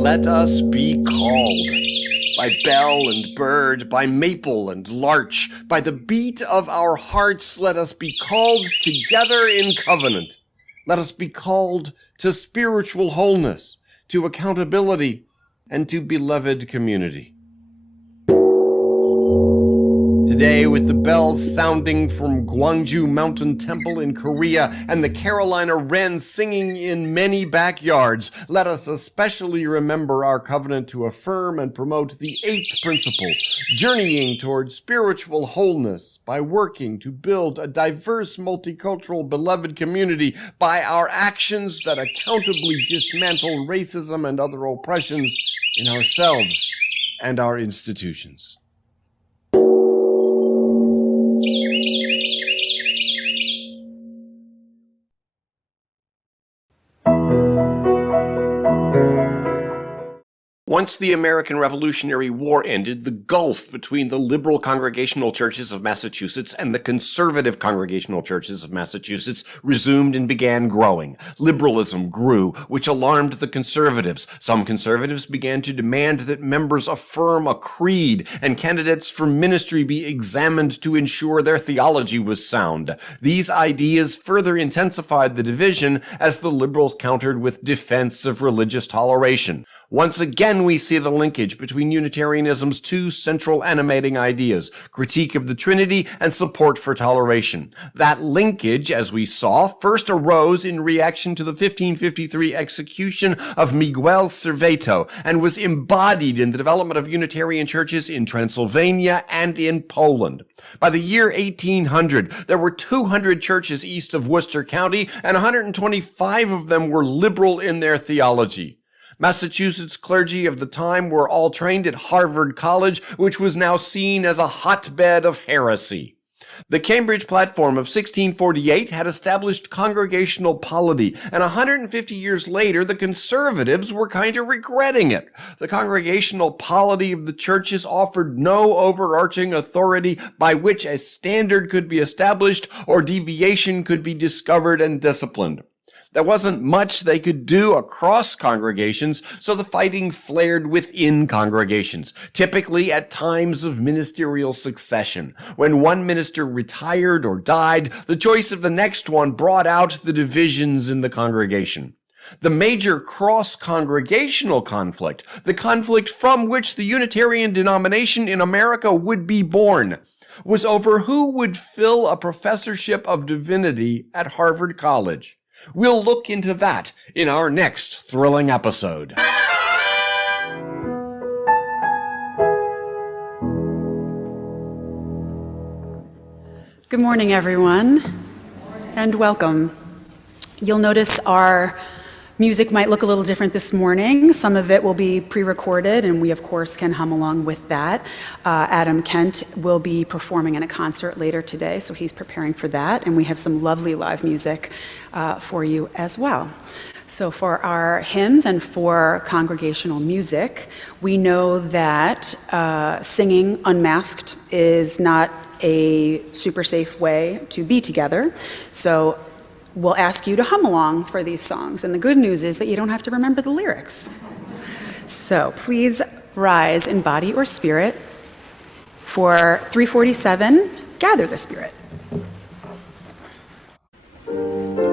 Let us be called. By bell and bird, by maple and larch, by the beat of our hearts, let us be called together in covenant. Let us be called to spiritual wholeness, to accountability, and to beloved community. Today, with the bells sounding from Gwangju Mountain Temple in Korea and the Carolina wren singing in many backyards, let us especially remember our covenant to affirm and promote the eighth principle, journeying toward spiritual wholeness by working to build a diverse, multicultural, beloved community by our actions that accountably dismantle racism and other oppressions in ourselves and our institutions. Once the American Revolutionary War ended, the gulf between the liberal Congregational Churches of Massachusetts and the conservative Congregational Churches of Massachusetts resumed and began growing. Liberalism grew, which alarmed the conservatives. Some conservatives began to demand that members affirm a creed and candidates for ministry be examined to ensure their theology was sound. These ideas further intensified the division as the liberals countered with defense of religious toleration. Once again, we see the linkage between Unitarianism's two central animating ideas, critique of the Trinity and support for toleration. That linkage, as we saw, first arose in reaction to the 1553 execution of Miguel Serveto and was embodied in the development of Unitarian churches in Transylvania and in Poland. By the year 1800, there were 200 churches east of Worcester County, and 125 of them were liberal in their theology. Massachusetts clergy of the time were all trained at Harvard College, which was now seen as a hotbed of heresy. The Cambridge Platform of 1648 had established congregational polity, and 150 years later, the conservatives were kind of regretting it. The congregational polity of the churches offered no overarching authority by which a standard could be established or deviation could be discovered and disciplined. There wasn't much they could do across congregations, so the fighting flared within congregations, typically at times of ministerial succession. When one minister retired or died, the choice of the next one brought out the divisions in the congregation. The major cross-congregational conflict, the conflict from which the Unitarian denomination in America would be born, was over who would fill a professorship of divinity at Harvard College. We'll look into that in our next thrilling episode. Good morning, everyone, and welcome. You'll notice our music might look a little different this morning. Some of it will be pre-recorded, and we, of course, can hum along with that. Adam Kent will be performing in a concert later today, so he's preparing for that, and we have some lovely live music for you as well. So for our hymns and for congregational music, we know that singing unmasked is not a super safe way to be together. So we'll ask you to hum along for these songs. And the good news is that you don't have to remember the lyrics. So please rise in body or spirit. For 347, Gather the Spirit. Spirit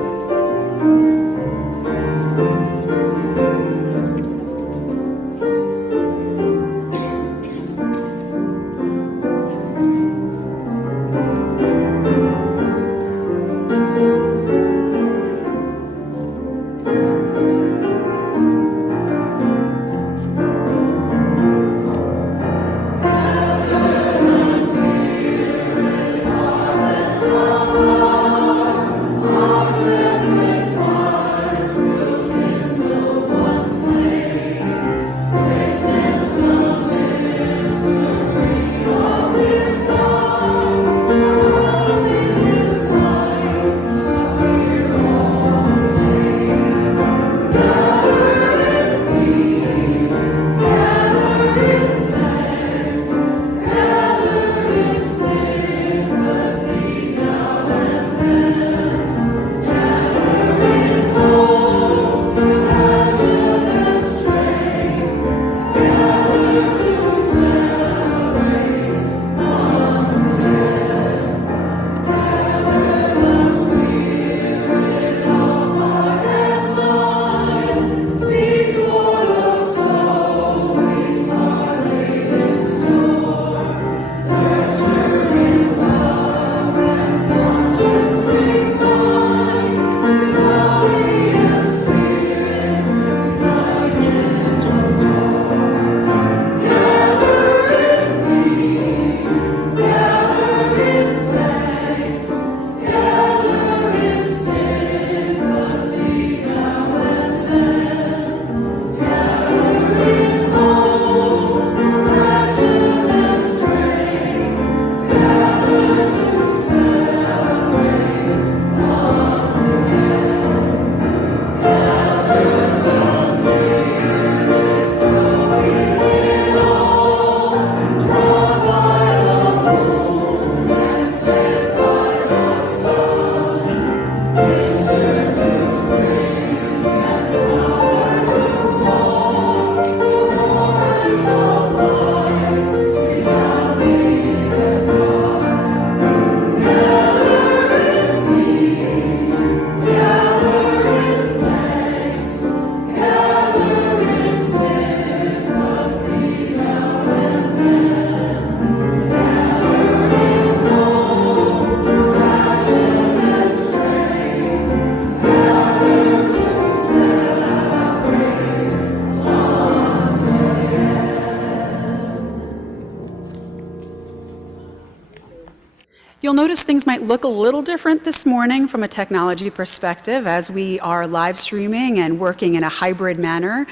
notice things might look a little different this morning from a technology perspective as we are live streaming and working in a hybrid manner.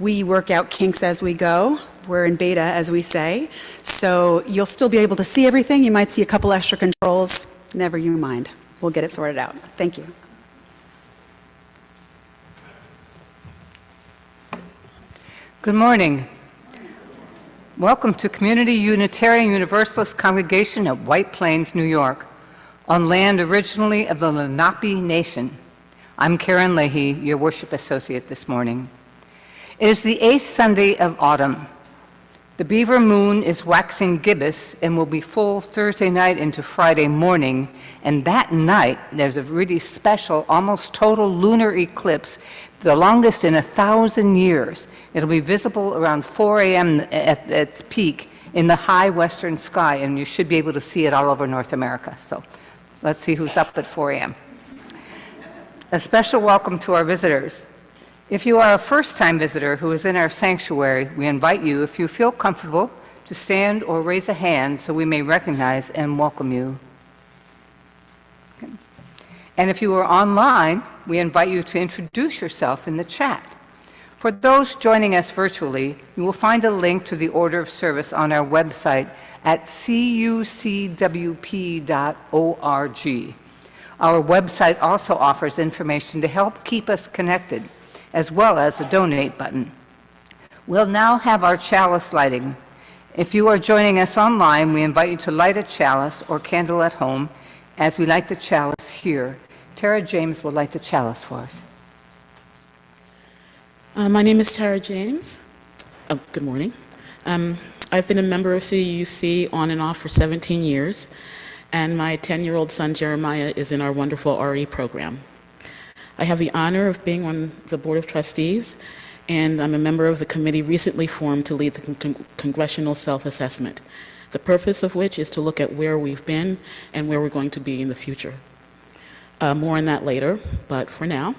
We work out kinks as we go. We're in beta, as we say. So you'll still be able to see everything. You might see a couple extra controls. Never you mind. We'll get it sorted out. Thank you. Good morning. Welcome to Community Unitarian Universalist Congregation at White Plains, New York, on land originally of the Lenape Nation. I'm Karen Leahy, your worship associate this morning. It is the 8th Sunday of autumn. The beaver moon is waxing gibbous and will be full Thursday night into Friday morning, and that night there's a really special, almost total lunar eclipse, the longest in 1,000 years. It'll be visible around 4 a.m. at its peak in the high western sky, and you should be able to see it all over North America. So let's see who's up at 4 a.m. A special welcome to our visitors. If you are a first-time visitor who is in our sanctuary, we invite you, if you feel comfortable, to stand or raise a hand so we may recognize and welcome you. Okay. And if you are online, we invite you to introduce yourself in the chat. For those joining us virtually, you will find a link to the order of service on our website at cuucwp.org. Our website also offers information to help keep us connected, as well as a donate button. We'll now have our chalice lighting. If you are joining us online, we invite you to light a chalice or candle at home as we light the chalice here. Tara James will light the chalice for us. My name is Tara James. Oh, good morning. I've been a member of CUUC on and off for 17 years, and my 10-year-old son Jeremiah is in our wonderful RE program. I have the honor of being on the Board of Trustees, and I'm a member of the committee recently formed to lead the Congressional Self-Assessment, the purpose of which is to look at where we've been and where we're going to be in the future. More on that later, but for now,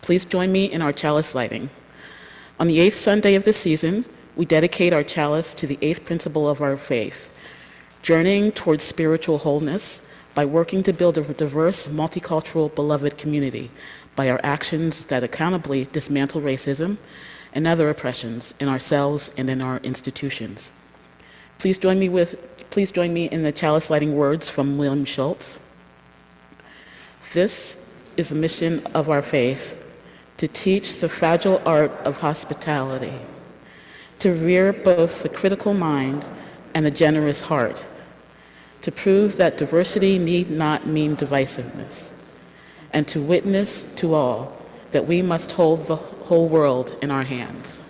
please join me in our chalice lighting. On the 8th Sunday of the season, we dedicate our chalice to the 8th principle of our faith, journeying towards spiritual wholeness by working to build a diverse, multicultural, beloved community by our actions that accountably dismantle racism and other oppressions in ourselves and in our institutions. Please join me in the chalice lighting words from William Schultz. This is the mission of our faith, to teach the fragile art of hospitality, to rear both the critical mind and the generous heart, to prove that diversity need not mean divisiveness, and to witness to all that we must hold the whole world in our hands.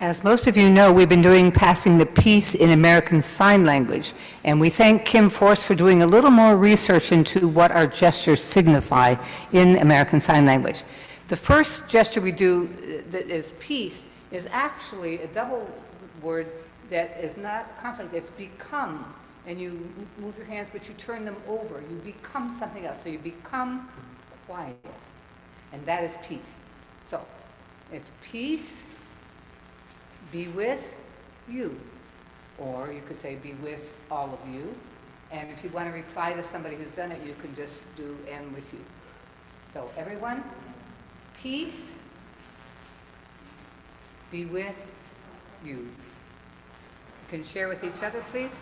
As most of you know, we've been doing Passing the Peace in American Sign Language, and we thank Kim Force for doing a little more research into what our gestures signify in American Sign Language. The first gesture we do that is peace is actually a double word that is not conflict, it's become. And you move your hands, but you turn them over. You become something else. So you become quiet. And that is peace. So it's peace, be with you. Or you could say be with all of you. And if you want to reply to somebody who's done it, you can just do and with you. So everyone, peace, be with you. You can share with each other, please.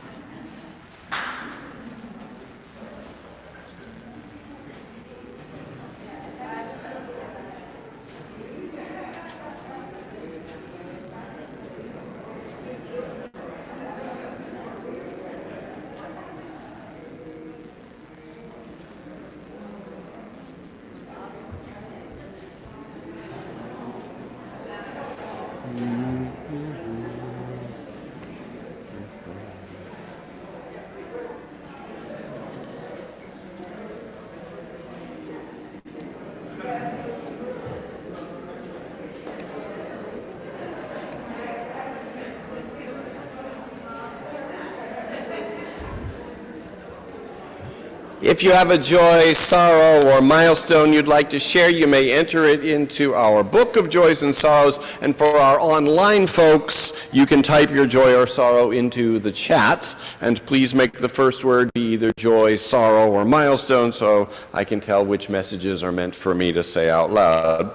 If you have a joy, sorrow, or milestone you'd like to share, you may enter it into our Book of Joys and Sorrows. And for our online folks, you can type your joy or sorrow into the chat. And please make the first word be either joy, sorrow, or milestone so I can tell which messages are meant for me to say out loud.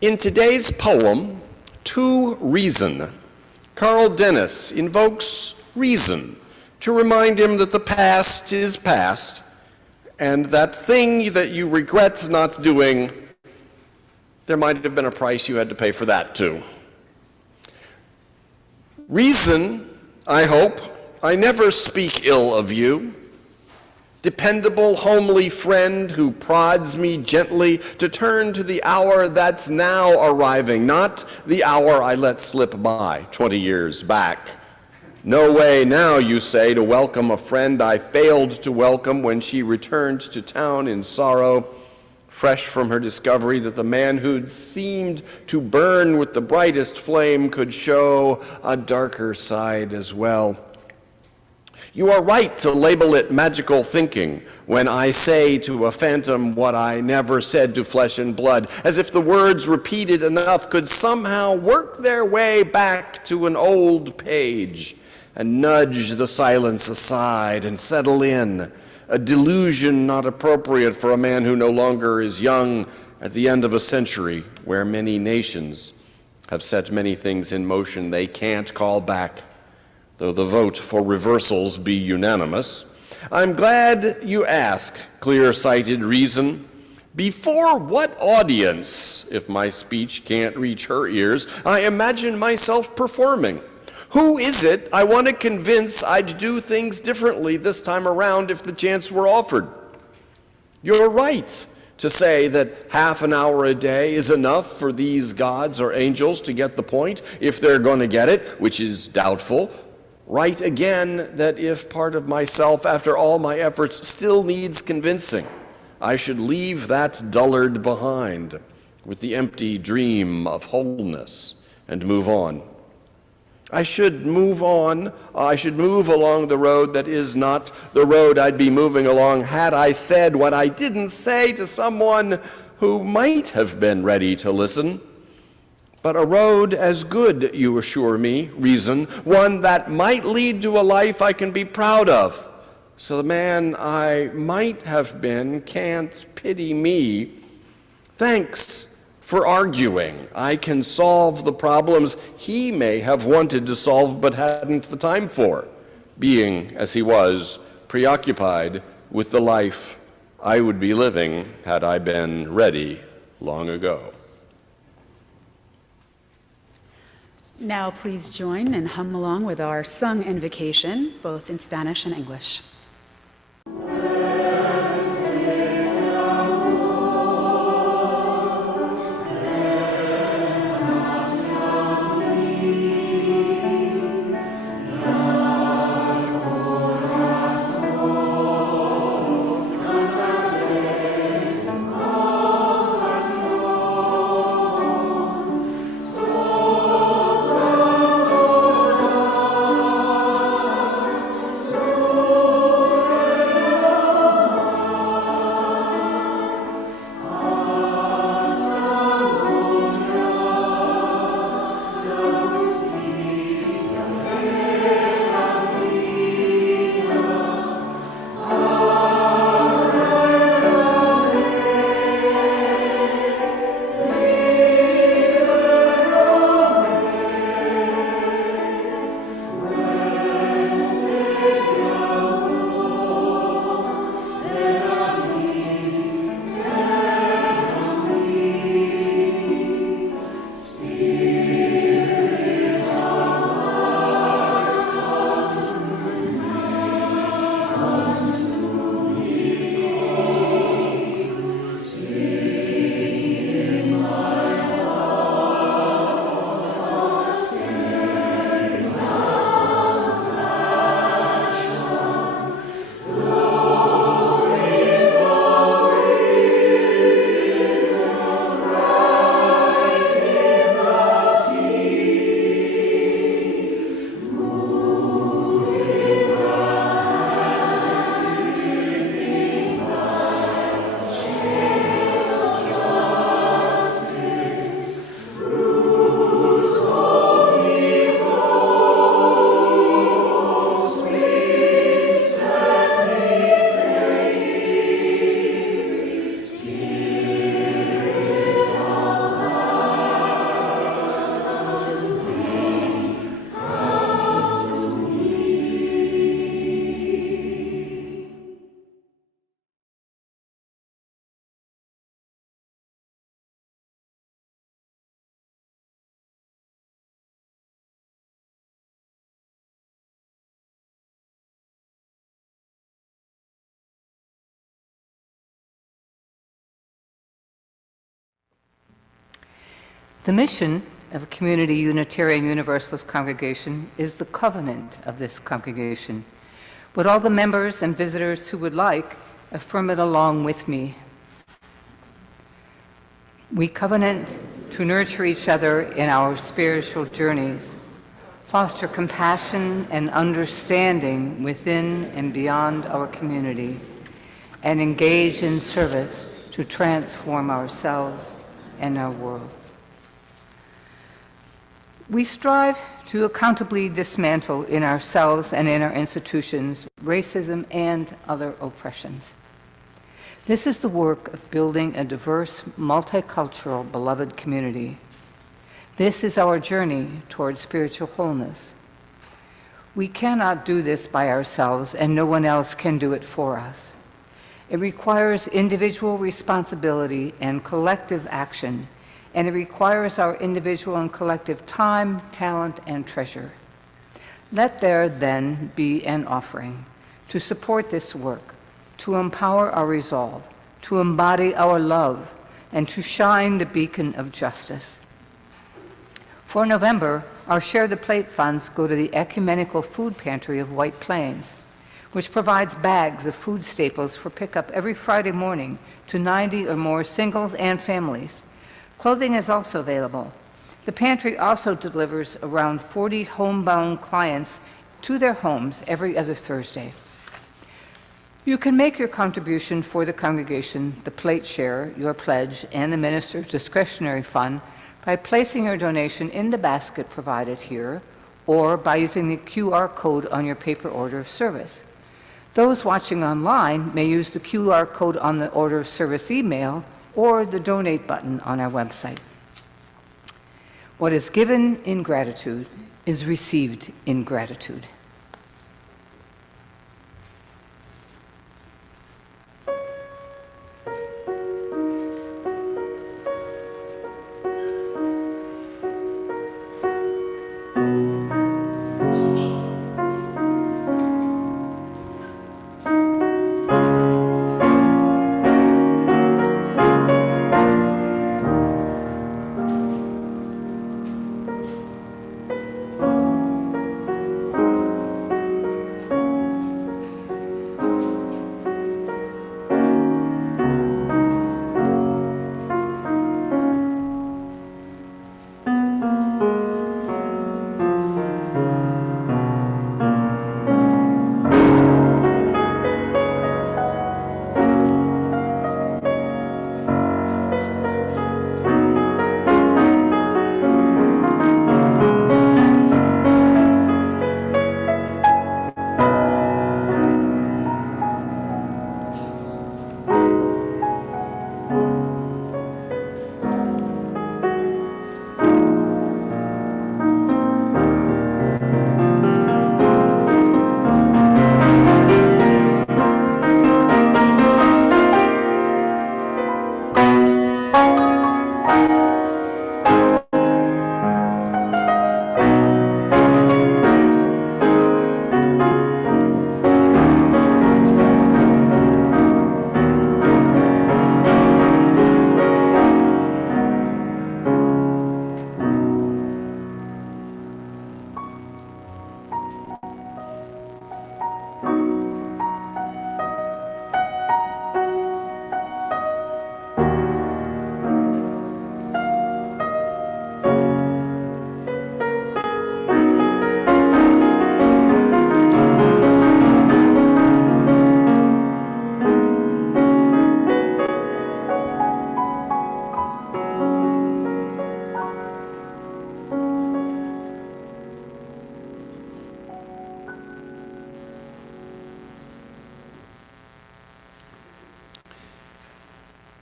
In today's poem, To Reason, Carl Dennis invokes reason to remind him that the past is past, and that thing that you regret not doing, there might have been a price you had to pay for that too. Reason, I hope, I never speak ill of you, dependable, homely friend who prods me gently to turn to the hour that's now arriving, not the hour I let slip by 20 years back. No way now, you say, to welcome a friend I failed to welcome when she returned to town in sorrow, fresh from her discovery that the man who'd seemed to burn with the brightest flame could show a darker side as well. You are right to label it magical thinking when I say to a phantom what I never said to flesh and blood, as if the words repeated enough could somehow work their way back to an old page and nudge the silence aside and settle in, a delusion not appropriate for a man who no longer is young at the end of a century where many nations have set many things in motion they can't call back, though the vote for reversals be unanimous. I'm glad you ask, clear-sighted reason. Before what audience, if my speech can't reach her ears, I imagine myself performing? Who is it I want to convince I'd do things differently this time around if the chance were offered? You're right to say that half an hour a day is enough for these gods or angels to get the point, if they're going to get it, which is doubtful. Right again that if part of myself, after all my efforts, still needs convincing, I should leave that dullard behind with the empty dream of wholeness and move on. I should move on. I should move along the road that is not the road I'd be moving along had I said what I didn't say to someone who might have been ready to listen. But a road as good, you assure me, reason, one that might lead to a life I can be proud of. So the man I might have been can't pity me. Thanks for arguing. I can solve the problems he may have wanted to solve but hadn't the time for, being, as he was, preoccupied with the life I would be living had I been ready long ago. Now please join and hum along with our sung invocation, both in Spanish and English. The mission of Community Unitarian Universalist Congregation is the covenant of this congregation. Would all the members and visitors who would like affirm it along with me? We covenant to nurture each other in our spiritual journeys, foster compassion and understanding within and beyond our community, and engage in service to transform ourselves and our world. We strive to accountably dismantle in ourselves and in our institutions racism and other oppressions. This is the work of building a diverse, multicultural, beloved community. This is our journey towards spiritual wholeness. We cannot do this by ourselves, and no one else can do it for us. It requires individual responsibility and collective action, and it requires our individual and collective time, talent, and treasure. Let there then be an offering to support this work, to empower our resolve, to embody our love, and to shine the beacon of justice. For November, our Share the Plate funds go to the Ecumenical Food Pantry of White Plains, which provides bags of food staples for pickup every Friday morning to 90 or more singles and families. Clothing is also available. The pantry also delivers around 40 homebound clients to their homes every other Thursday. You can make your contribution for the congregation, the plate share, your pledge, and the minister's discretionary fund by placing your donation in the basket provided here or by using the QR code on your paper order of service. Those watching online may use the QR code on the order of service email or the donate button on our website. What is given in gratitude is received in gratitude.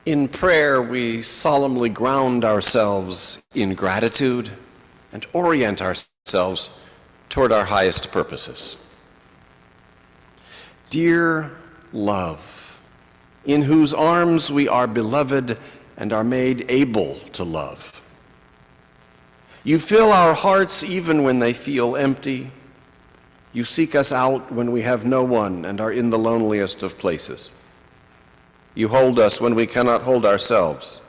In prayer, we solemnly ground ourselves in gratitude and orient ourselves toward our highest purposes. Dear love, in whose arms we are beloved and are made able to love. You fill our hearts even when they feel empty. You seek us out when we have no one and are in the loneliest of places. You hold us when we cannot hold ourselves,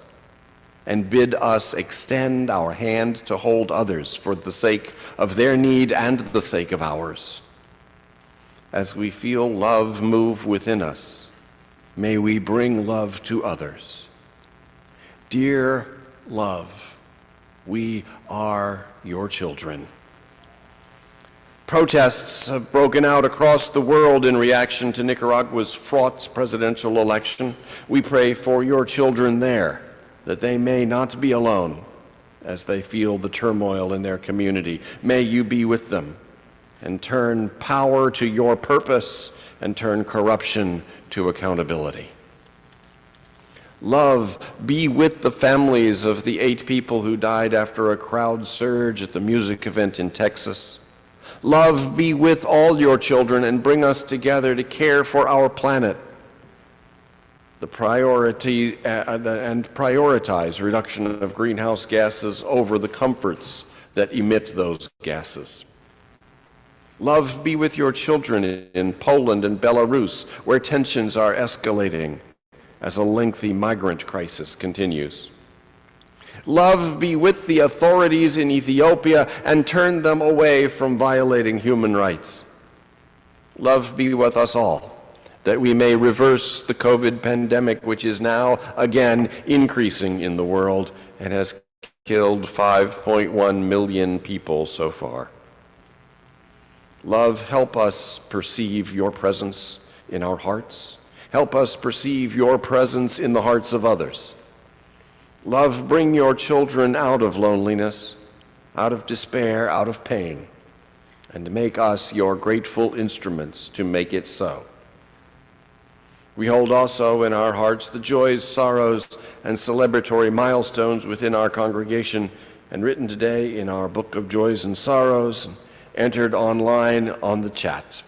and bid us extend our hand to hold others for the sake of their need and the sake of ours. As we feel love move within us, may we bring love to others. Dear love, we are your children. Protests have broken out across the world in reaction to Nicaragua's fraught presidential election. We pray for your children there, that they may not be alone as they feel the turmoil in their community. May you be with them and turn power to your purpose and turn corruption to accountability. Love, be with the families of the 8 people who died after a crowd surge at the music event in Texas. Love, be with all your children and bring us together to care for our planet. And prioritize reduction of greenhouse gases over the comforts that emit those gases. Love, be with your children in Poland and Belarus, where tensions are escalating as a lengthy migrant crisis continues. Love, be with the authorities in Ethiopia and turn them away from violating human rights. Love, be with us all, that we may reverse the COVID pandemic, which is now again increasing in the world and has killed 5.1 million people so far. Love, help us perceive your presence in our hearts. Help us perceive your presence in the hearts of others. Love, bring your children out of loneliness, out of despair, out of pain, and make us your grateful instruments to make it so. We hold also in our hearts the joys, sorrows, and celebratory milestones within our congregation, and written today in our Book of Joys and Sorrows, entered online on the chat.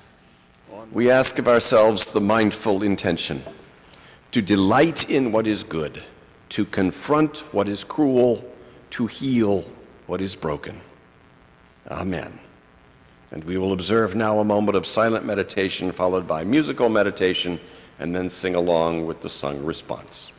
We ask of ourselves the mindful intention to delight in what is good, to confront what is cruel, to heal what is broken. Amen. And we will observe now a moment of silent meditation, followed by musical meditation, and then sing along with the sung response.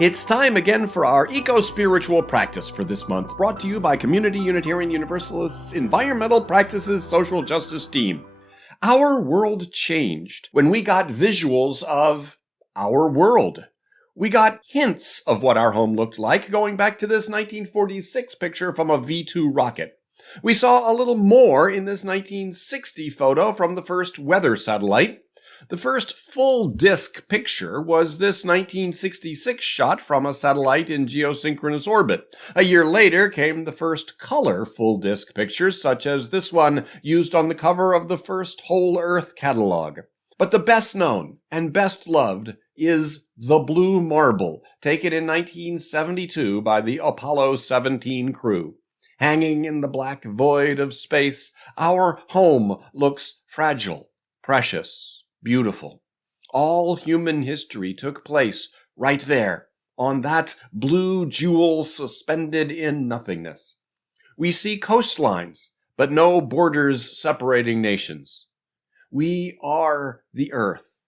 It's time again for our eco-spiritual practice for this month, brought to you by Community Unitarian Universalist's Environmental Practices Social Justice Team. Our world changed when we got visuals of our world. We got hints of what our home looked like going back to this 1946 picture from a V-2 rocket. We saw a little more in this 1960 photo from the first weather satellite. The first full disk picture was this 1966 shot from a satellite in geosynchronous orbit. A year later came the first color full disk pictures, such as this one used on the cover of the first Whole Earth catalog. But the best known and best loved is the blue marble, taken in 1972 by the Apollo 17 crew. Hanging in the black void of space, our home looks fragile, precious, beautiful. All human history took place right there, on that blue jewel suspended in nothingness. We see coastlines, but no borders separating nations. We are the earth.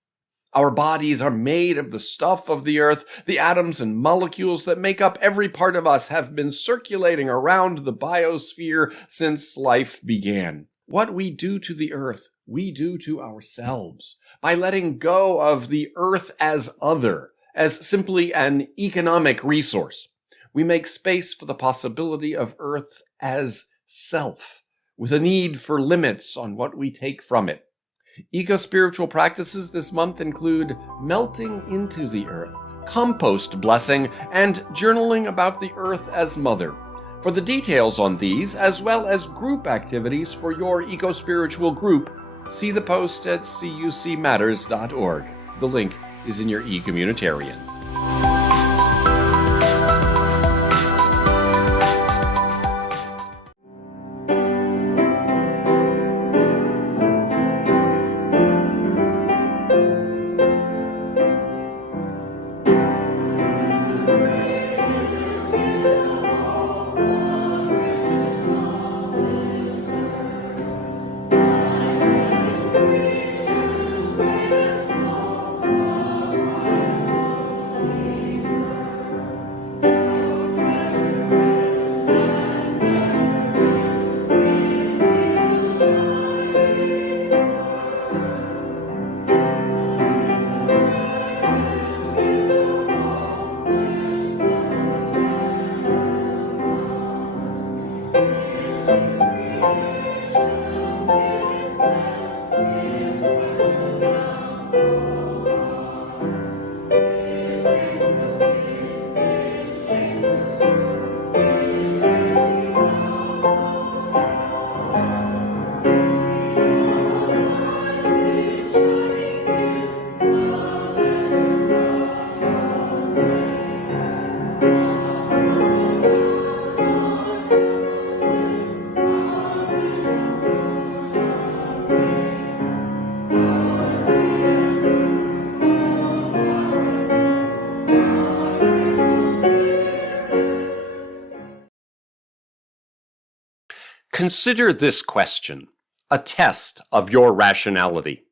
Our bodies are made of the stuff of the earth. The atoms and molecules that make up every part of us have been circulating around the biosphere since life began. What we do to the earth, we do to ourselves by letting go of the earth as other, as simply an economic resource. We make space for the possibility of earth as self, with a need for limits on what we take from it. Eco-spiritual practices this month include melting into the earth, compost blessing, and journaling about the earth as mother. For the details on these, as well as group activities for your eco-spiritual group, see the post at CUUCmatters.org. The link is in your eCommunitarian. Consider this question, a test of your rationality.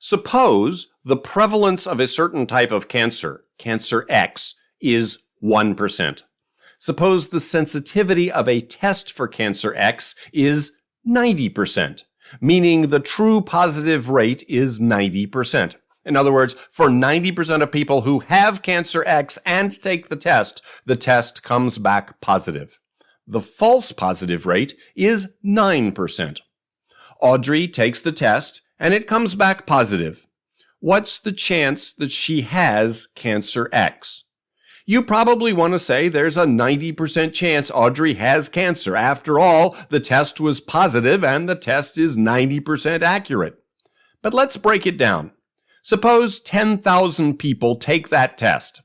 Suppose the prevalence of a certain type of cancer, cancer X, is 1%. Suppose the sensitivity of a test for cancer X is 90%, meaning the true positive rate is 90%. In other words, for 90% of people who have cancer X and take the test comes back positive. The false positive rate is 9%. Audrey takes the test and it comes back positive. What's the chance that she has cancer X? You probably want to say there's a 90% chance Audrey has cancer. After all, the test was positive and the test is 90% accurate. But let's break it down. Suppose 10,000 people take that test.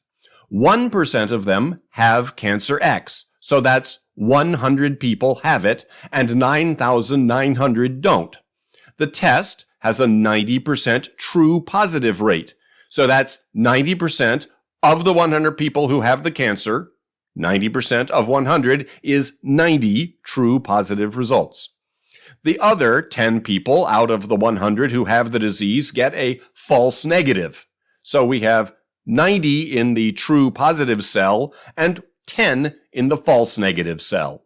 1% of them have cancer X. So that's 100 people have it and 9,900 don't. The test has a 90% true positive rate. So that's 90% of the 100 people who have the cancer. 90% of 100 is 90 true positive results. The other 10 people out of the 100 who have the disease get a false negative. So we have 90 in the true positive cell, and 10 in the false negative cell.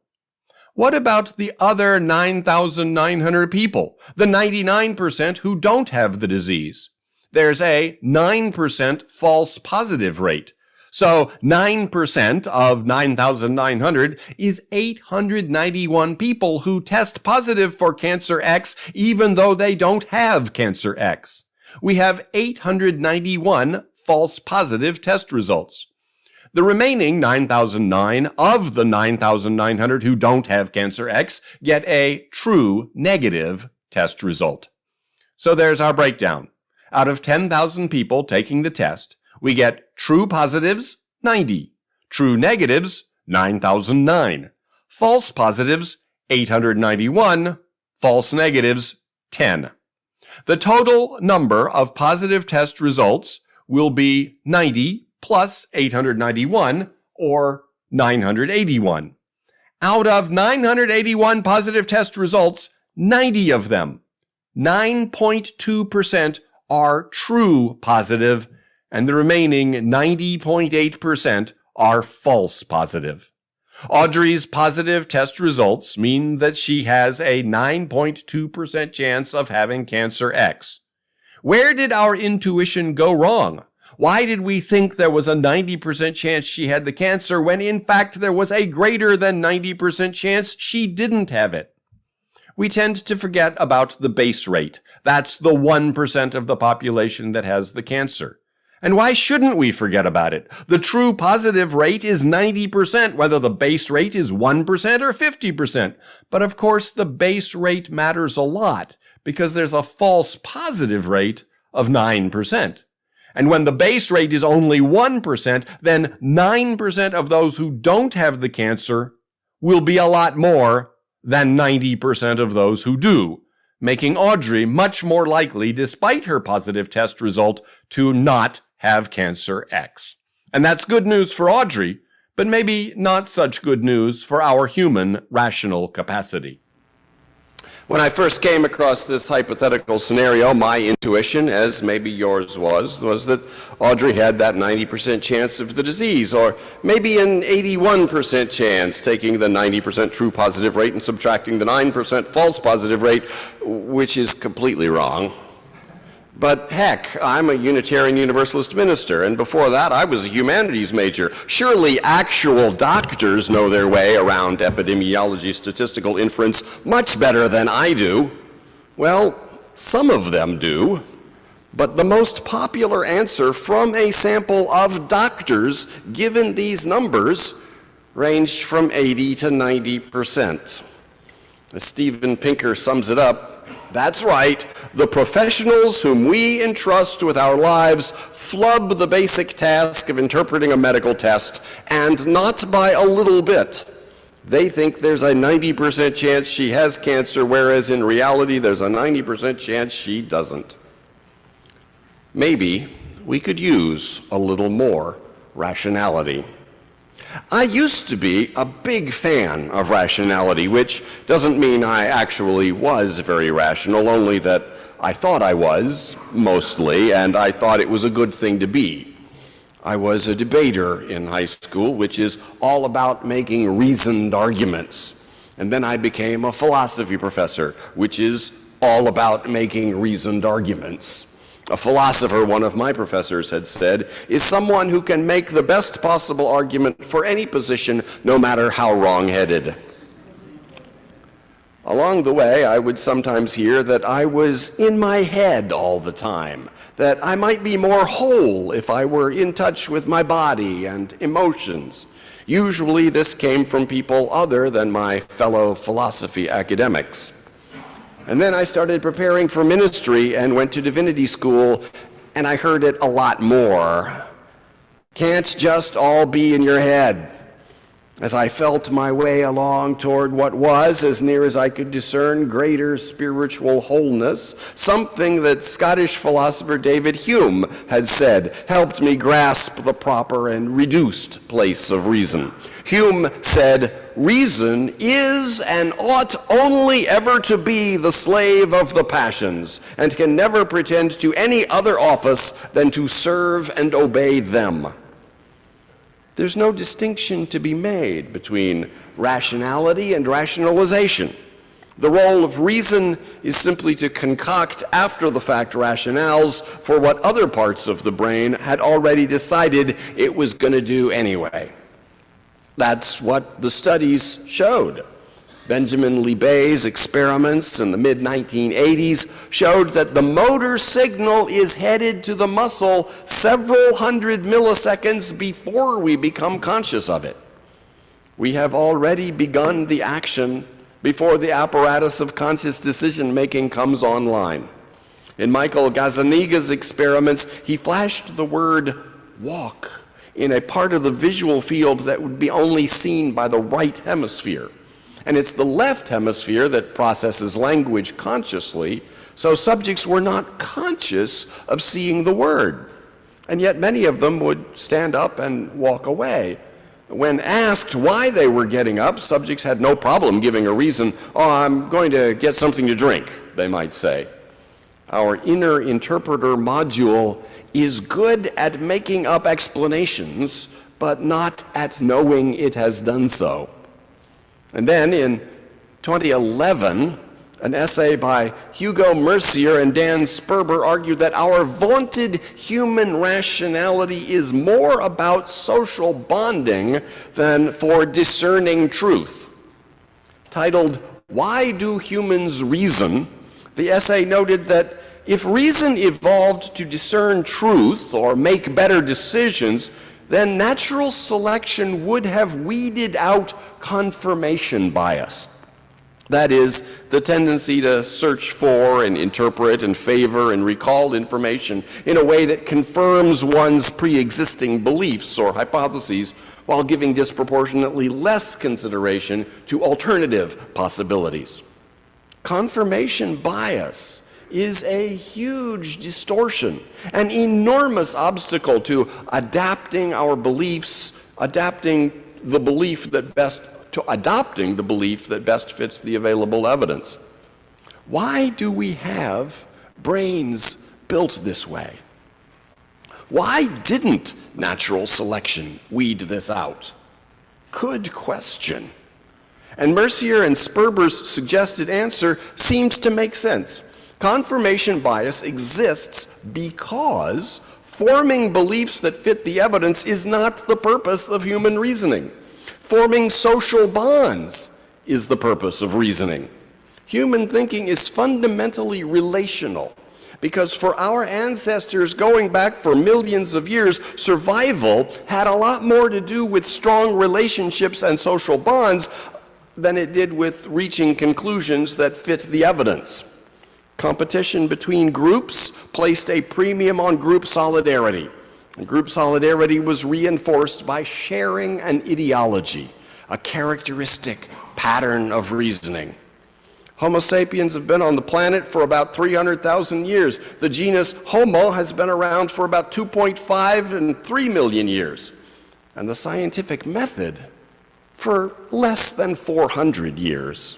What about the other 9,900 people, the 99% who don't have the disease? There's a 9% false positive rate. So 9% of 9,900 is 891 people who test positive for cancer X even though they don't have cancer X. We have 891 false positive test results. The remaining 9,009 of the 9,900 who don't have cancer X get a true negative test result. So there's our breakdown. Out of 10,000 people taking the test, we get true positives, 90, true negatives, 9,009, false positives, 891, false negatives, 10. The total number of positive test results will be 90 plus 891, or 981. Out of 981 positive test results, 90 of them, 9.2%, are true positive, and the remaining 90.8% are false positive. Audrey's positive test results mean that she has a 9.2% chance of having cancer X. Where did our intuition go wrong? Why did we think there was a 90% chance she had the cancer when in fact there was a greater than 90% chance she didn't have it? We tend to forget about the base rate. That's the 1% of the population that has the cancer. And why shouldn't we forget about it? The true positive rate is 90%, whether the base rate is 1% or 50%. But of course, the base rate matters a lot because there's a false positive rate of 9%. And when the base rate is only 1%, then 9% of those who don't have the cancer will be a lot more than 90% of those who do, making Audrey much more likely, despite her positive test result, to not have cancer X. And that's good news for Audrey, but maybe not such good news for our human rational capacity. When I first came across this hypothetical scenario, my intuition, as maybe yours was that Audrey had that 90% chance of the disease, or maybe an 81% chance, taking the 90% true positive rate and subtracting the 9% false positive rate, which is completely wrong. But heck, I'm a Unitarian Universalist minister, and before that I was a humanities major. Surely actual doctors know their way around epidemiology statistical inference much better than I do. Well, some of them do, but the most popular answer from a sample of doctors given these numbers ranged from 80 to 90%. As Steven Pinker sums it up, that's right, the professionals whom we entrust with our lives flub the basic task of interpreting a medical test, and not by a little bit. They think there's a 90% chance she has cancer, whereas in reality there's a 90% chance she doesn't. Maybe we could use a little more rationality. I used to be a big fan of rationality, which doesn't mean I actually was very rational, only that I thought I was, mostly, and I thought it was a good thing to be. I was a debater in high school, which is all about making reasoned arguments. And then I became a philosophy professor, which is all about making reasoned arguments. A philosopher, one of my professors had said, is someone who can make the best possible argument for any position, no matter how wrong-headed. Along the way, I would sometimes hear that I was in my head all the time, that I might be more whole if I were in touch with my body and emotions. Usually this came from people other than my fellow philosophy academics. And then I started preparing for ministry and went to divinity school, and I heard it a lot more. Can't just all be in your head. As I felt my way along toward what was, as near as I could discern, greater spiritual wholeness, something that Scottish philosopher David Hume had said helped me grasp the proper and reduced place of reason. Hume said, reason is and ought only ever to be the slave of the passions, and can never pretend to any other office than to serve and obey them. There's no distinction to be made between rationality and rationalization. The role of reason is simply to concoct after-the-fact rationales for what other parts of the brain had already decided it was going to do anyway. That's what the studies showed. Benjamin Libet's experiments in the mid-1980s showed that the motor signal is headed to the muscle several hundred milliseconds before we become conscious of it. We have already begun the action before the apparatus of conscious decision-making comes online. In Michael Gazzaniga's experiments, he flashed the word walk in a part of the visual field that would be only seen by the right hemisphere. And it's the left hemisphere that processes language consciously, so subjects were not conscious of seeing the word. And yet many of them would stand up and walk away. When asked why they were getting up, subjects had no problem giving a reason. "Oh, I'm going to get something to drink," they might say. Our inner interpreter module is good at making up explanations, but not at knowing it has done so. And then in 2011, an essay by Hugo Mercier and Dan Sperber argued that our vaunted human rationality is more about social bonding than for discerning truth. Titled, "Why Do Humans Reason?" the essay noted that if reason evolved to discern truth or make better decisions, then natural selection would have weeded out confirmation bias. That is, the tendency to search for and interpret and favor and recall information in a way that confirms one's pre-existing beliefs or hypotheses while giving disproportionately less consideration to alternative possibilities. Confirmation bias is a huge distortion, an enormous obstacle to adapting our beliefs, adopting the belief that best fits the available evidence. Why do we have brains built this way? Why didn't natural selection weed this out? Good question. And Mercier and Sperber's suggested answer seems to make sense. Confirmation bias exists because forming beliefs that fit the evidence is not the purpose of human reasoning. Forming social bonds is the purpose of reasoning. Human thinking is fundamentally relational because for our ancestors going back for millions of years, survival had a lot more to do with strong relationships and social bonds than it did with reaching conclusions that fit the evidence. Competition between groups placed a premium on group solidarity. And group solidarity was reinforced by sharing an ideology, a characteristic pattern of reasoning. Homo sapiens have been on the planet for about 300,000 years. The genus Homo has been around for about 2.5 and 3 million years. And the scientific method for less than 400 years.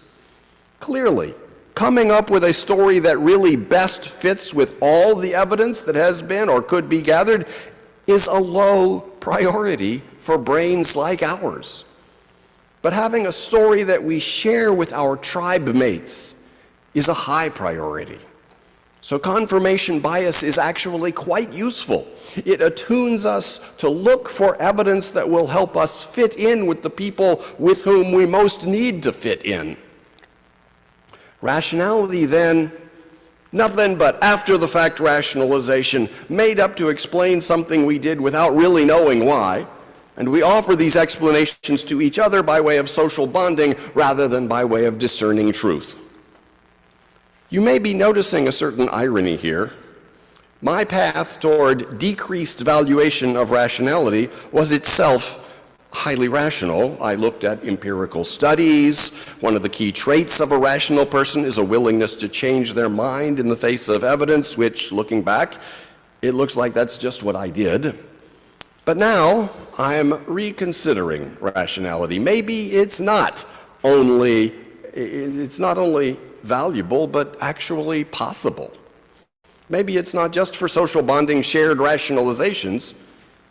Clearly, coming up with a story that really best fits with all the evidence that has been or could be gathered is a low priority for brains like ours. But having a story that we share with our tribe mates is a high priority. So confirmation bias is actually quite useful. It attunes us to look for evidence that will help us fit in with the people with whom we most need to fit in. Rationality, then, nothing but after-the-fact rationalization made up to explain something we did without really knowing why, and we offer these explanations to each other by way of social bonding rather than by way of discerning truth. You may be noticing a certain irony here. My path toward decreased valuation of rationality was itself highly rational. I looked at empirical studies. One of the key traits of a rational person is a willingness to change their mind in the face of evidence, which, looking back, it looks like that's just what I did. But now I'm reconsidering rationality. Maybe it's not only valuable, but actually possible. Maybe it's not just for social bonding shared rationalizations,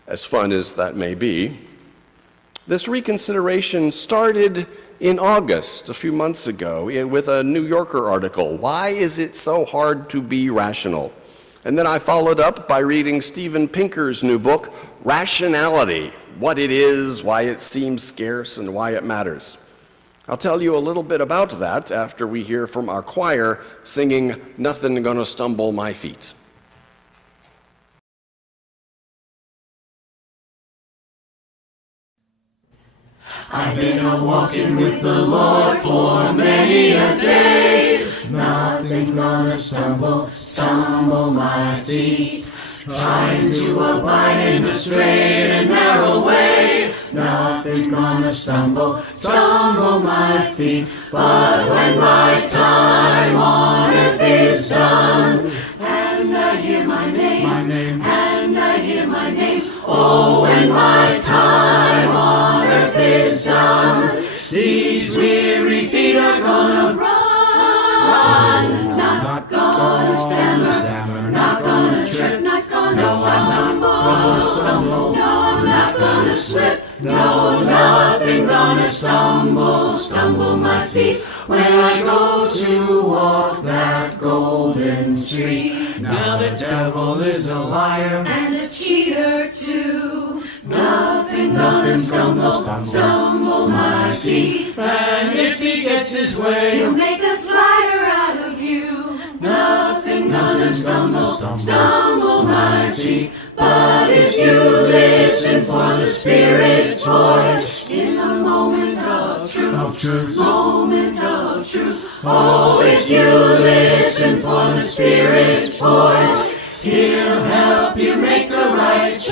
as fun as that may be. This reconsideration started in August, a few months ago, with a New Yorker article, "Why is it so hard to be rational?" And then I followed up by reading Steven Pinker's new book, Rationality, What It Is, Why It Seems Scarce, and Why It Matters. I'll tell you a little bit about that after we hear from our choir singing "Nothing Gonna Stumble My Feet." I've been a-walking with the Lord for many a day. Nothing's gonna stumble my feet. Trying to abide in the straight and narrow way. Nothing's gonna stumble my feet. But when my time on earth is done, and I hear my name, and I hear my name, oh, when my time on earth is done, these weary feet are gonna run, not gonna stammer, not gonna trip, not gonna stumble, no, I'm not gonna slip, no, nothing gonna stumble my feet when I go to walk that golden street. Now the devil is a liar and a cheater too. Nothing gonna stumble my feet. And if he gets his way, he'll make a slider out of you. Nothing gonna stumble my feet. But if you listen for the Spirit's voice in a moment of truth, moment of truth. Oh, if you listen for the Spirit's voice, He'll help you make the right choice.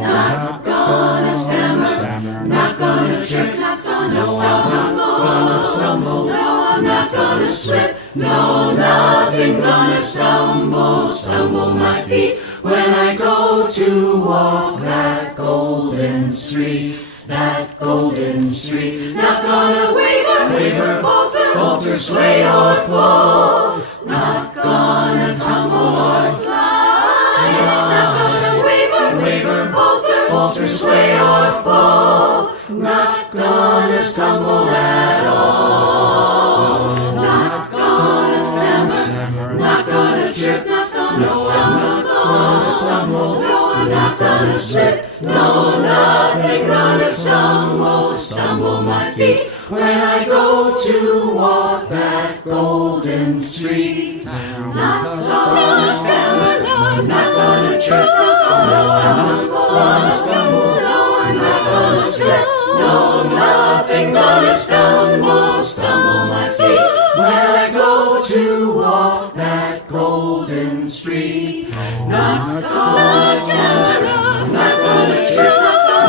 Not gonna stammer, not gonna trip, not gonna stumble, no, I'm not gonna slip, no, nothing gonna stumble my feet when I go to walk that golden street. That golden street, not gonna waver, falter, sway or fall, not gonna tumble or slide, not gonna waver, falter, sway or fall, not gonna stumble at all, not gonna stammer, not gonna trip, not gonna stumble, no, I'm not gonna slip, no, nothing gonna stumble my feet when I go to walk that golden street. Not gonna stammer, not gonna trip, no, I'm not gonna stumble, no, I'm not gonna slip, no, nothing gonna stumble my feet when I go to walk that golden street. Not gonna stammer, not gonna trip,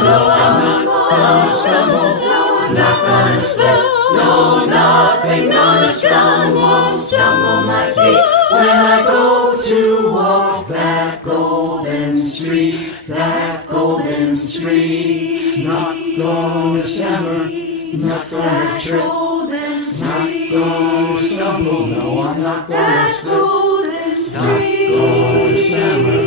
no, I'm not gonna stumble, no, I'm not gonna slip, no, nothing gonna stumble my feet when I go to walk that golden street, that golden street. Not gonna stammer, not gonna trip, not gonna stumble, no, I'm not gonna slip, not gonna stammer,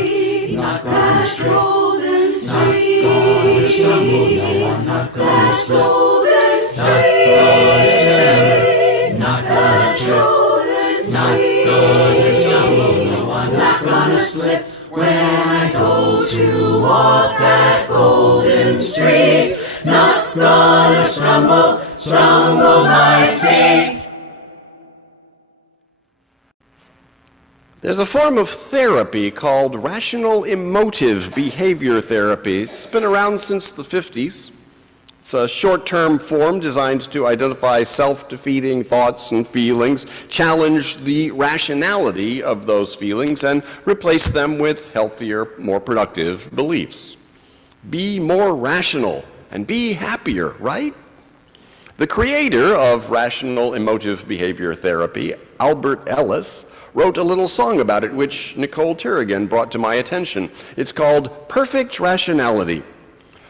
not gonna trip, not gonna stumble, no, I'm not gonna slip, not gonna stammer, not gonna trip, not gonna stumble, no, I'm not gonna slip when I go to walk that golden street. Not gonna stumble my feet. There's a form of therapy called rational emotive behavior therapy. It's been around since the 50s. It's a short-term form designed to identify self-defeating thoughts and feelings, challenge the rationality of those feelings, and replace them with healthier, more productive beliefs. Be more rational and be happier, right? The creator of rational emotive behavior therapy, Albert Ellis, wrote a little song about it, which Nicole Turrigan brought to my attention. It's called Perfect Rationality.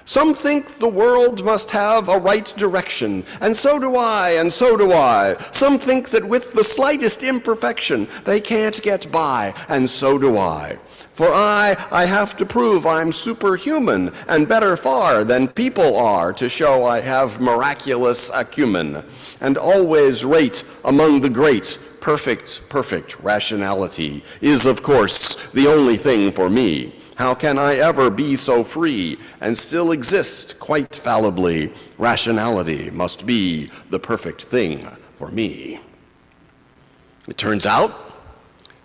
Some think the world must have a right direction, and so do I, and so do I. Some think that with the slightest imperfection, they can't get by, and so do I. For I have to prove I'm superhuman and better far than people are to show I have miraculous acumen, and always rate among the great. Perfect rationality is, of course, the only thing for me. How can I ever be so free and still exist quite fallibly? Rationality must be the perfect thing for me. It turns out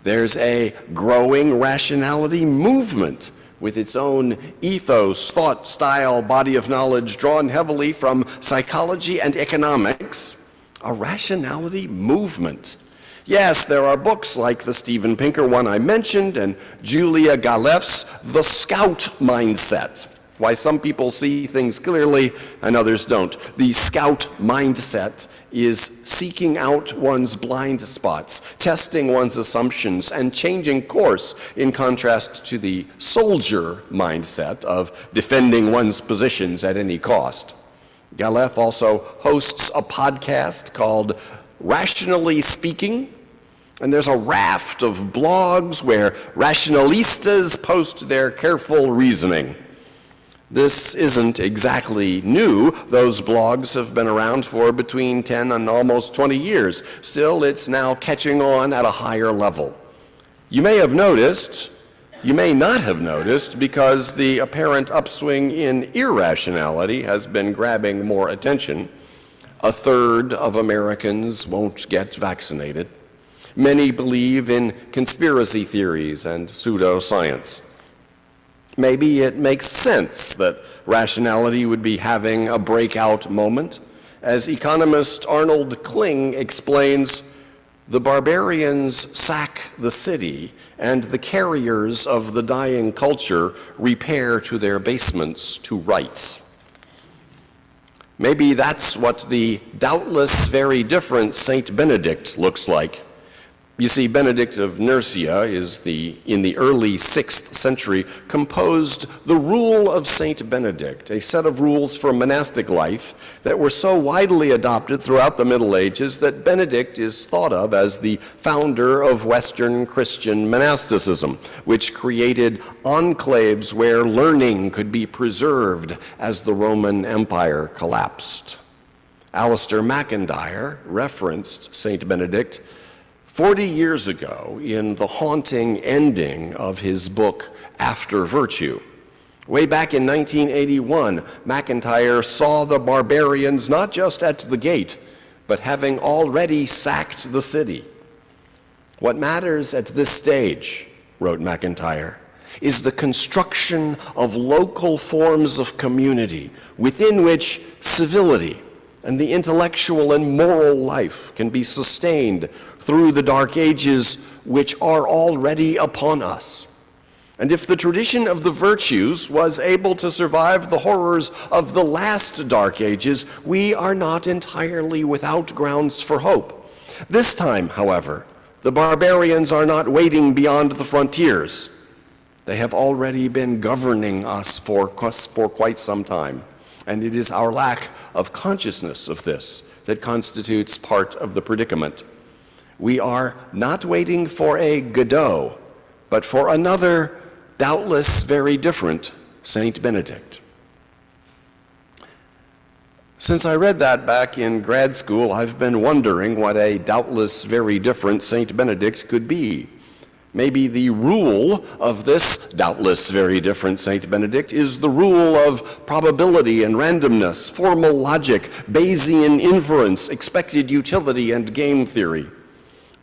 there's a growing rationality movement with its own ethos, thought, style, body of knowledge drawn heavily from psychology and economics. A rationality movement. Yes, there are books like the Steven Pinker one I mentioned and Julia Galef's The Scout Mindset. Why some people see things clearly and others don't. The Scout Mindset is seeking out one's blind spots, testing one's assumptions, and changing course, in contrast to the soldier mindset of defending one's positions at any cost. Galef also hosts a podcast called Rationally Speaking, and there's a raft of blogs where rationalistas post their careful reasoning. This isn't exactly new. Those blogs have been around for between 10 and almost 20 years. Still, it's now catching on at a higher level. You may have noticed, you may not have noticed, because the apparent upswing in irrationality has been grabbing more attention. A third of Americans won't get vaccinated. Many believe in conspiracy theories and pseudoscience. Maybe it makes sense that rationality would be having a breakout moment. As economist Arnold Kling explains, the barbarians sack the city, and the carriers of the dying culture repair to their basements to rights. Maybe that's what the doubtless very different Saint Benedict looks like. You see, Benedict of Nursia in the early 6th century, composed the Rule of Saint Benedict, a set of rules for monastic life that were so widely adopted throughout the Middle Ages that Benedict is thought of as the founder of Western Christian monasticism, which created enclaves where learning could be preserved as the Roman Empire collapsed. Alistair MacIntyre referenced Saint Benedict 40 years ago in the haunting ending of his book, After Virtue. Way back in 1981, MacIntyre saw the barbarians not just at the gate, but having already sacked the city. What matters at this stage, wrote MacIntyre, is the construction of local forms of community within which civility and the intellectual and moral life can be sustained through the dark ages which are already upon us. And if the tradition of the virtues was able to survive the horrors of the last dark ages, we are not entirely without grounds for hope. This time, however, the barbarians are not waiting beyond the frontiers. They have already been governing us for quite some time. And it is our lack of consciousness of this that constitutes part of the predicament. We are not waiting for a Godot, but for another, doubtless very different, Saint Benedict. Since I read that back in grad school, I've been wondering what a doubtless very different Saint Benedict could be. Maybe the rule of this doubtless very different Saint Benedict is the rule of probability and randomness, formal logic, Bayesian inference, expected utility, and game theory.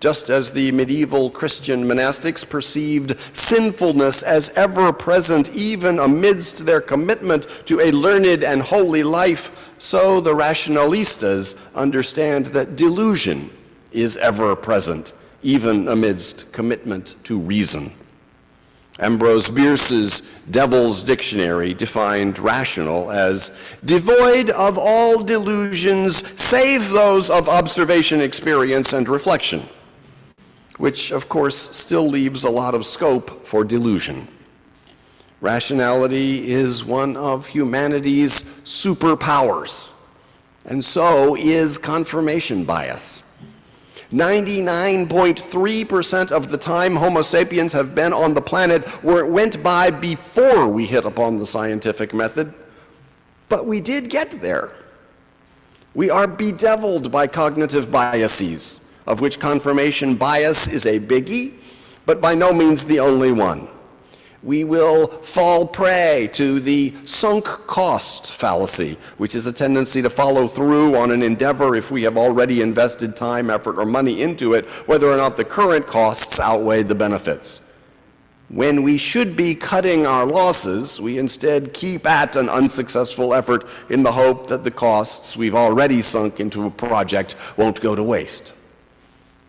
Just as the medieval Christian monastics perceived sinfulness as ever present even amidst their commitment to a learned and holy life, so the rationalistas understand that delusion is ever present, even amidst commitment to reason. Ambrose Bierce's Devil's Dictionary defined rational as devoid of all delusions save those of observation, experience, and reflection, which of course still leaves a lot of scope for delusion. Rationality is one of humanity's superpowers, and so is confirmation bias. 99.3% of the time Homo sapiens have been on the planet went by before we hit upon the scientific method, but we did get there. We are bedeviled by cognitive biases, of which confirmation bias is a biggie, but by no means the only one. We will fall prey to the sunk cost fallacy, which is a tendency to follow through on an endeavor if we have already invested time, effort, or money into it, whether or not the current costs outweigh the benefits. When we should be cutting our losses, we instead keep at an unsuccessful effort in the hope that the costs we've already sunk into a project won't go to waste.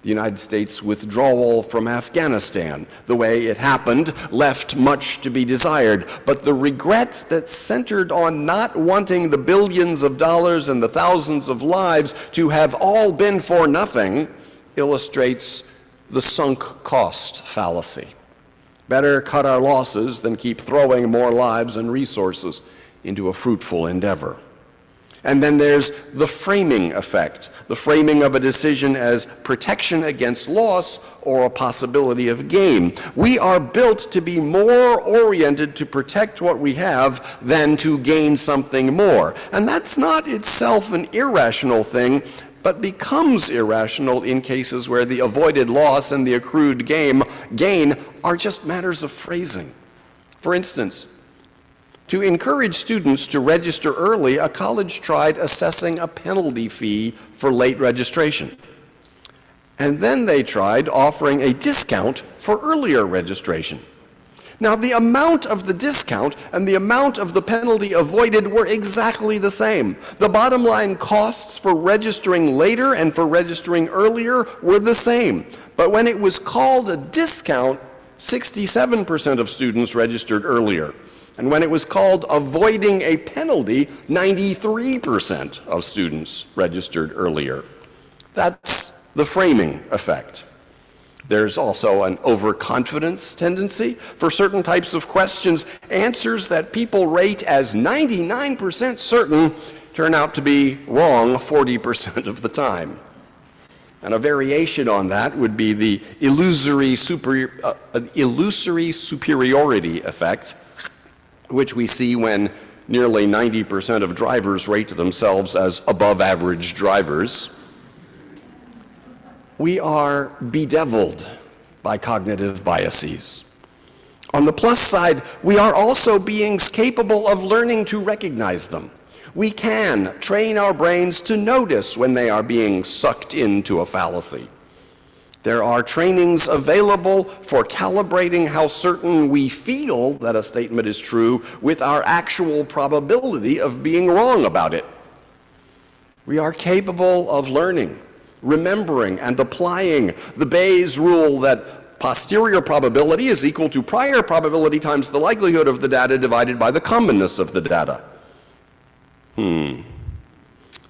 The United States withdrawal from Afghanistan, the way it happened, left much to be desired, but the regret that centered on not wanting the billions of dollars and the thousands of lives to have all been for nothing illustrates the sunk cost fallacy. Better cut our losses than keep throwing more lives and resources into a fruitful endeavor. And then there's the framing effect, the framing of a decision as protection against loss or a possibility of gain. We are built to be more oriented to protect what we have than to gain something more. And that's not itself an irrational thing, but becomes irrational in cases where the avoided loss and the accrued gain are just matters of phrasing. For instance, to encourage students to register early, a college tried assessing a penalty fee for late registration. And then they tried offering a discount for earlier registration. Now, the amount of the discount and the amount of the penalty avoided were exactly the same. The bottom line costs for registering later and for registering earlier were the same. But when it was called a discount, 67% of students registered earlier. And when it was called avoiding a penalty, 93% of students registered earlier. That's the framing effect. There's also an overconfidence tendency. For certain types of questions, answers that people rate as 99% certain turn out to be wrong 40% of the time. And a variation on that would be the illusory superiority effect, which we see when nearly 90% of drivers rate themselves as above average drivers. We are bedeviled by cognitive biases. On the plus side, we are also beings capable of learning to recognize them. We can train our brains to notice when they are being sucked into a fallacy. There are trainings available for calibrating how certain we feel that a statement is true with our actual probability of being wrong about it. We are capable of learning, remembering, and applying the Bayes rule that posterior probability is equal to prior probability times the likelihood of the data divided by the commonness of the data.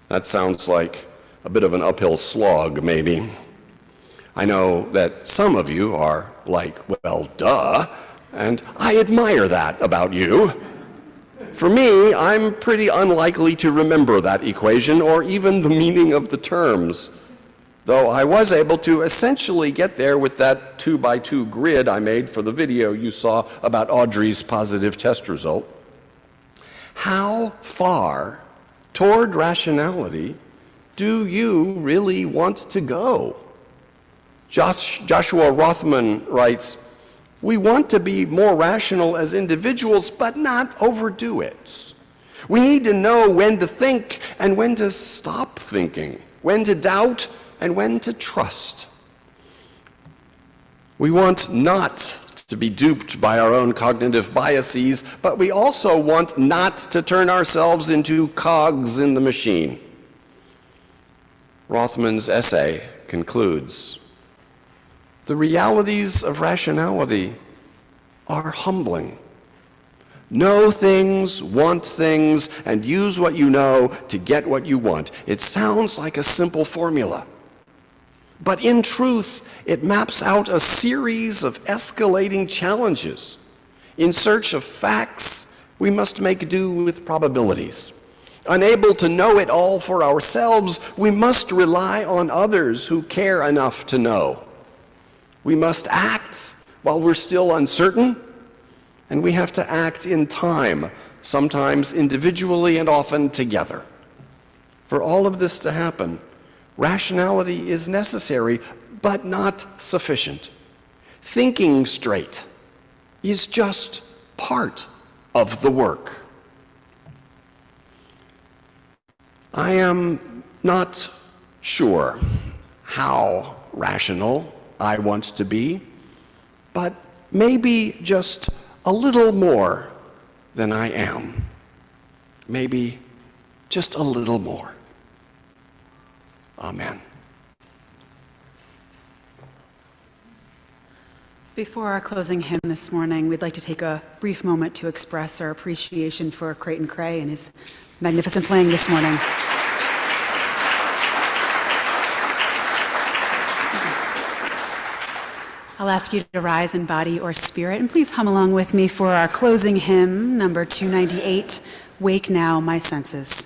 That sounds like a bit of an uphill slog, maybe. I know that some of you are like, well, duh, and I admire that about you. For me, I'm pretty unlikely to remember that equation or even the meaning of the terms, though I was able to essentially get there with that 2x2 grid I made for the video you saw about Audrey's positive test result. How far toward rationality do you really want to go? Joshua Rothman writes, "We want to be more rational as individuals, but not overdo it. We need to know when to think and when to stop thinking, when to doubt and when to trust. We want not to be duped by our own cognitive biases, but we also want not to turn ourselves into cogs in the machine." Rothman's essay concludes, "The realities of rationality are humbling. Know things, want things, and use what you know to get what you want. It sounds like a simple formula. But in truth, it maps out a series of escalating challenges. In search of facts, we must make do with probabilities. Unable to know it all for ourselves, we must rely on others who care enough to know. We must act while we're still uncertain, and we have to act in time, sometimes individually and often together. For all of this to happen, rationality is necessary, but not sufficient. Thinking straight is just part of the work. I am not sure how rational I want to be, but maybe just a little more than I am. Maybe just a little more. Amen. Before our closing hymn this morning, we'd like to take a brief moment to express our appreciation for Creighton Cray and his magnificent playing this morning. I'll ask you to rise in body or spirit, and please hum along with me for our closing hymn, number 298, Wake Now, My Senses.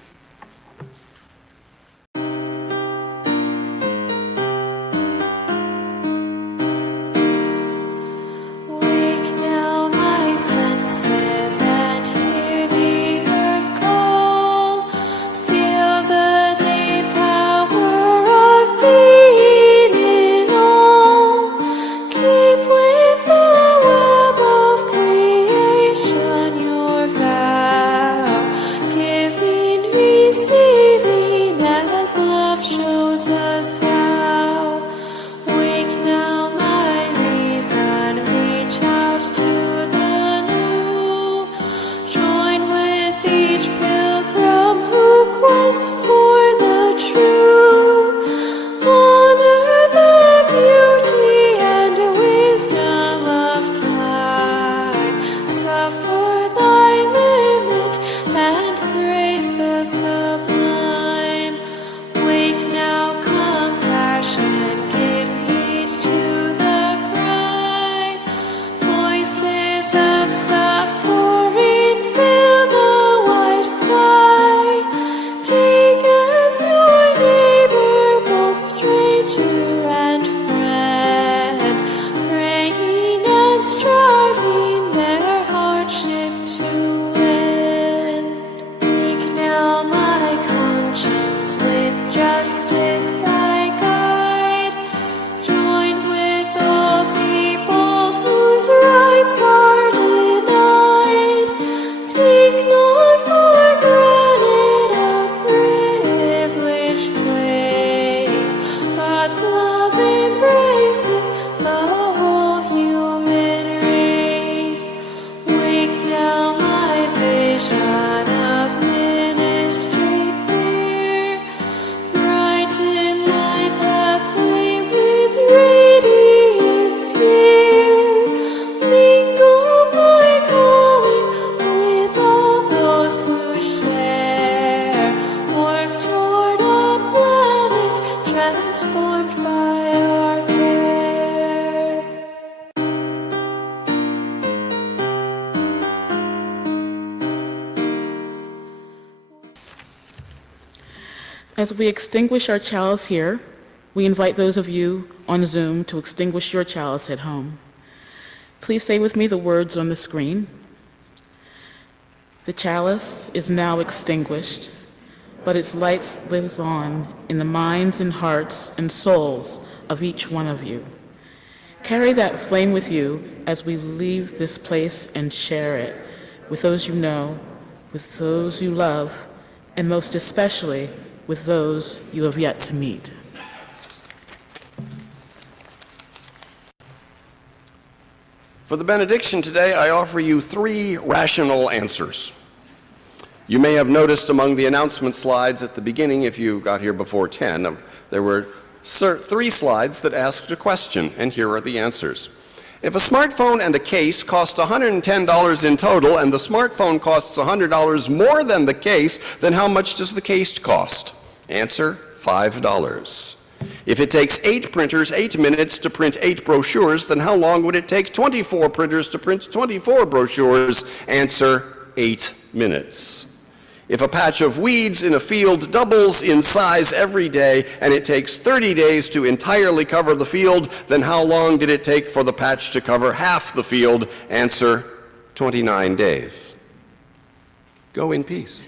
As we extinguish our chalice here, we invite those of you on Zoom to extinguish your chalice at home. Please say with me the words on the screen. The chalice is now extinguished, but its light lives on in the minds and hearts and souls of each one of you. Carry that flame with you as we leave this place and share it with those you know, with those you love, and most especially with those you have yet to meet. For the benediction today, I offer you 3 rational answers. You may have noticed among the announcement slides at the beginning, if you got here before 10, there were 3 slides that asked a question, and here are the answers. If a smartphone and a case cost $110 in total and the smartphone costs $100 more than the case, then how much does the case cost? Answer, $5. If it takes 8 printers 8 minutes to print 8 brochures, then how long would it take 24 printers to print 24 brochures? Answer, 8 minutes. If a patch of weeds in a field doubles in size every day and it takes 30 days to entirely cover the field, then how long did it take for the patch to cover half the field? Answer, 29 days. Go in peace.